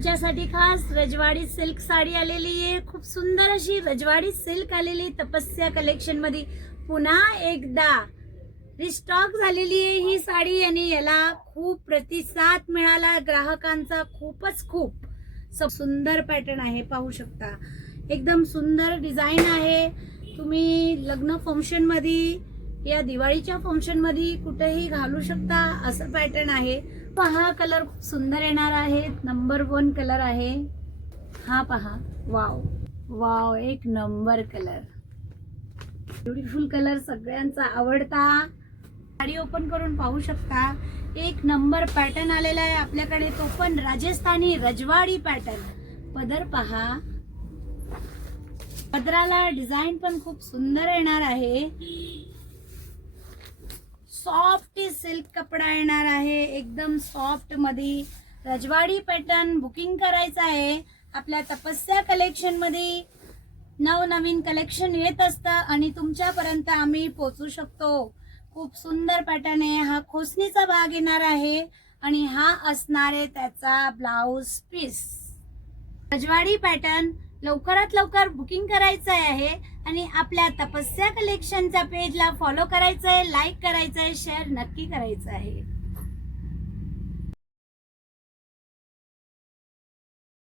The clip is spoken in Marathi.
तुमच्यासाठी खास रजवाडी सिल्क साडी आलेली आहे। खूप सुंदर अशी रजवाडी सिल्क आलेली तपस्या कलेक्शन मध्ये पुन्हा एकदा रिस्टॉक झालेली आहे ही साडी आणि याला खूप प्रतिसाद मिळाला ग्राहकांचा। खूप सुंदर पॅटर्न आहे, पाहू शकता। एकदम सुंदर डिझाइन आहे। तुम्ही लग्न फंक्शन मध्ये या दिवाळीच्या फंक्शन मध्ये कुठेही घालू शकता असं पॅटर्न आहे। पहा कलर खूप सुंदर येणार आहे। नंबर 1 कलर आहे हा, पहा। वाव वाव, एक नंबर कलर, ब्युटिफुल कलर, सगळ्यांचा आवडता। साडी ओपन करून पाहू शकता। एक नंबर पॅटर्न आलेला आहे आपल्याकडे, तो पण राजस्थानी रजवाडी पॅटर्न। पदर पहा, पदराला डिझाइन पण खूप सुंदर येणार आहे। सॉफ्ट सिल्क कपडा येणार आहे, एकदम सॉफ्ट मध्ये रजवाडी पॅटर्न। बुकिंग करायचं आहे आपल्या तपस्या कलेक्शन मध्ये। नवनवीन कलेक्शन येत असतं आणि तुमच्यापर्यंत आम्ही पोहोचू शकतो। खूप सुंदर पॅटर्न आहे हा। खोसणीचा भाग येणार आहे आणि हा असणार आहे त्याचा ब्लाउज पीस। रजवाडी पॅटर्न लवकरात लवकर बुकिंग करायचं आहे आणि आपल्या तपस्या कलेक्शनच्या पेजला फॉलो करायचं आहे, लाईक करायचं आहे, शेअर नक्की करायचं आहे।